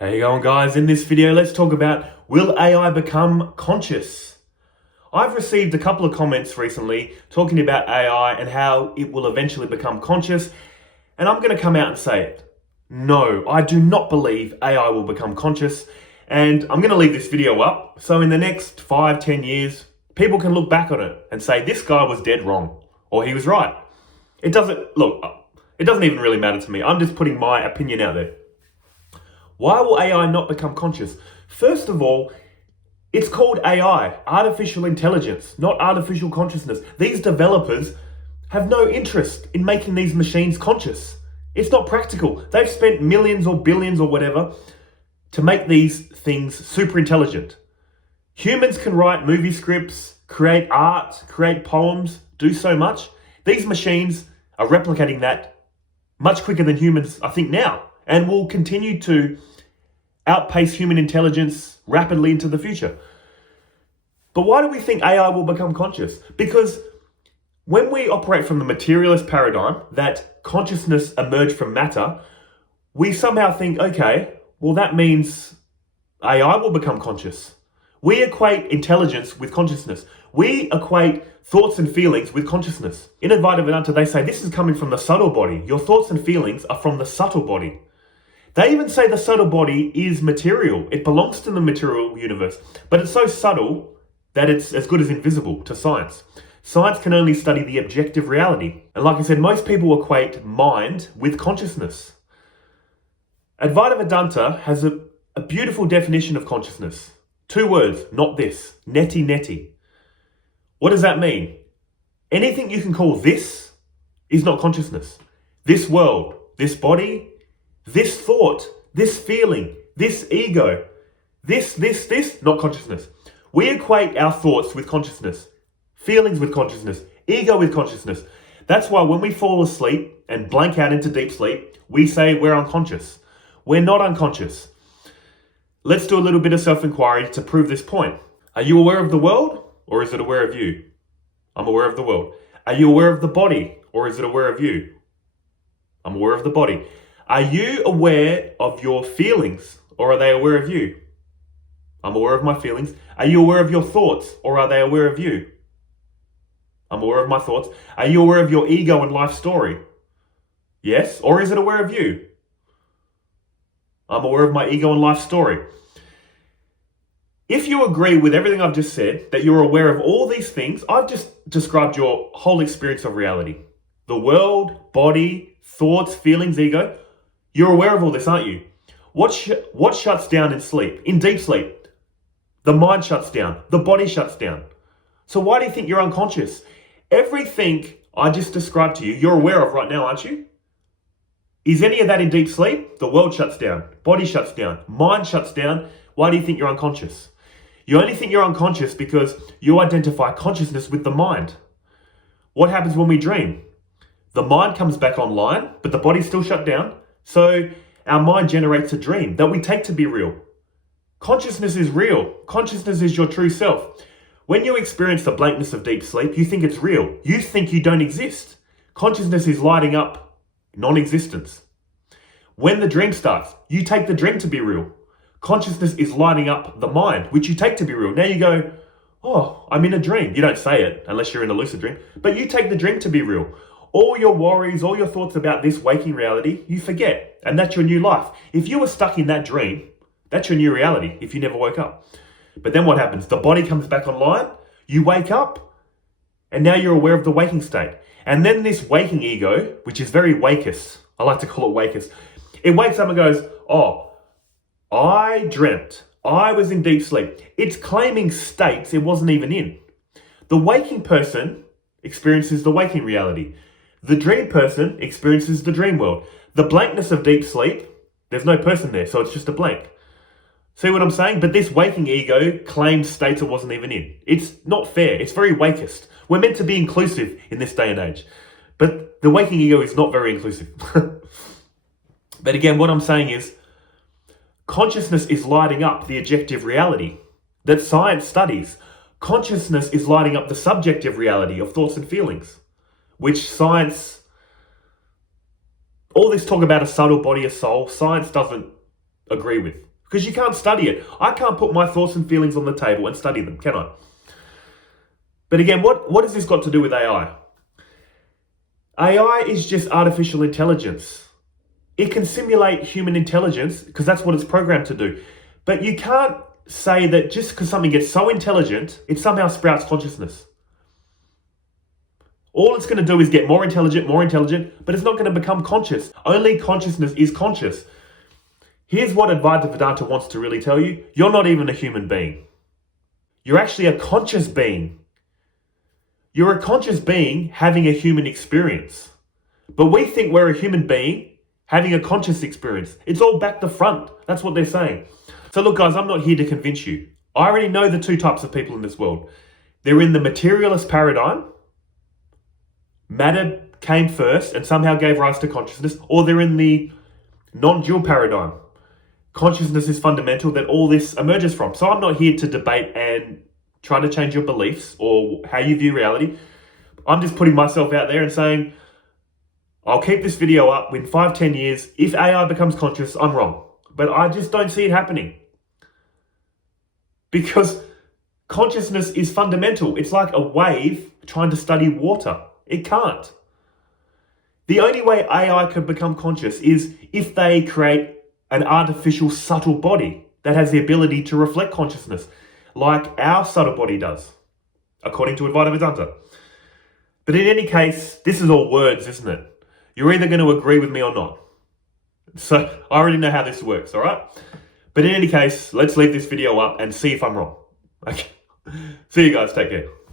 How you going, guys? In this video, let's talk about, will AI become conscious? I've received a couple of comments recently talking about AI and how it will eventually become conscious, and I'm going to come out and say it. No, I do not believe AI will become conscious, and I'm going to leave this video up so in the next 5-10 years, people can look back on it and say, this guy was dead wrong, or he was right. It doesn't even really matter to me. I'm just putting my opinion out there. Why will AI not become conscious? First of all, it's called AI, artificial intelligence, not artificial consciousness. These developers have no interest in making these machines conscious. It's not practical. They've spent millions or billions or whatever to make these things super intelligent. Humans can write movie scripts, create art, create poems, do so much. These machines are replicating that much quicker than humans, I think, now, and will continue to outpace human intelligence rapidly into the future. But why do we think AI will become conscious? Because when we operate from the materialist paradigm that consciousness emerged from matter, we somehow think, okay, well, that means AI will become conscious. We equate intelligence with consciousness. We equate thoughts and feelings with consciousness. In Advaita Vedanta, they say this is coming from the subtle body. Your thoughts and feelings are from the subtle body. They even say the subtle body is material. It belongs to the material universe, but it's so subtle that it's as good as invisible to science. Science can only study the objective reality. And like I said, most people equate mind with consciousness. Advaita Vedanta has a beautiful definition of consciousness. 2 words, not this, neti neti. What does that mean? Anything you can call this is not consciousness. This world, this body, this thought, this feeling, this ego, this, not consciousness. We equate our thoughts with consciousness, feelings with consciousness, ego with consciousness. That's why when we fall asleep and blank out into deep sleep, we say we're unconscious. We're not unconscious. Let's do a little bit of self-inquiry to prove this point. Are you aware of the world, or is it aware of you? I'm aware of the world. Are you aware of the body, or is it aware of you? I'm aware of the body. Are you aware of your feelings, or are they aware of you? I'm aware of my feelings. Are you aware of your thoughts, or are they aware of you? I'm aware of my thoughts. Are you aware of your ego and life story? Yes, or is it aware of you? I'm aware of my ego and life story. If you agree with everything I've just said, that you're aware of all these things, I've just described your whole experience of reality. The world, body, thoughts, feelings, ego. You're aware of all this, aren't you? What shuts down in sleep? In deep sleep, the mind shuts down, the body shuts down. So why do you think you're unconscious? Everything I just described to you, you're aware of right now, aren't you? Is any of that in deep sleep? The world shuts down, body shuts down, mind shuts down. Why do you think you're unconscious? You only think you're unconscious because you identify consciousness with the mind. What happens when we dream? The mind comes back online, but the body's still shut down. So our mind generates a dream that we take to be real. Consciousness is real. Consciousness is your true self. When you experience the blankness of deep sleep, you think it's real. You think you don't exist. Consciousness is lighting up non-existence. When the dream starts, you take the dream to be real. Consciousness is lighting up the mind, which you take to be real. Now you go, oh, I'm in a dream. You don't say it unless you're in a lucid dream, but you take the dream to be real. All your worries, all your thoughts about this waking reality, you forget. And that's your new life. If you were stuck in that dream, that's your new reality if you never woke up. But then what happens? The body comes back online, you wake up, and now you're aware of the waking state. And then this waking ego, which is very Wakist, I like to call it Wakist, it wakes up and goes, oh, I dreamt. I was in deep sleep. It's claiming states it wasn't even in. The waking person experiences the waking reality. The dream person experiences the dream world. The blankness of deep sleep, there's no person there, so it's just a blank. See what I'm saying? But this waking ego claims states it wasn't even in. It's not fair. It's very Wakist. We're meant to be inclusive in this day and age. But the waking ego is not very inclusive. But again, what I'm saying is, consciousness is lighting up the objective reality that science studies. Consciousness is lighting up the subjective reality of thoughts and feelings, which science, all this talk about a subtle body, a soul, science doesn't agree with. Because you can't study it. I can't put my thoughts and feelings on the table and study them, can I? But again, what has this got to do with AI? AI is just artificial intelligence. It can simulate human intelligence because that's what it's programmed to do. But you can't say that just because something gets so intelligent, it somehow sprouts consciousness. All it's going to do is get more intelligent, but it's not going to become conscious. Only consciousness is conscious. Here's what Advaita Vedanta wants to really tell you. You're not even a human being. You're actually a conscious being. You're a conscious being having a human experience. But we think we're a human being having a conscious experience. It's all back to front. That's what they're saying. So look, guys, I'm not here to convince you. I already know the two types of people in this world. They're in the materialist paradigm. Matter came first and somehow gave rise to consciousness. Or they're in the non-dual paradigm. Consciousness is fundamental, that all this emerges from. So I'm not here to debate and try to change your beliefs or how you view reality. I'm just putting myself out there and saying, I'll keep this video up in 5-10 years. If AI becomes conscious, I'm wrong. But I just don't see it happening. Because consciousness is fundamental. It's like a wave trying to study water. It can't. The only way AI can become conscious is if they create an artificial subtle body that has the ability to reflect consciousness, like our subtle body does, according to Advaita Vedanta. But in any case, this is all words, isn't it? You're either going to agree with me or not. So I already know how this works, all right? But in any case, let's leave this video up and see if I'm wrong. Okay. See you guys. Take care.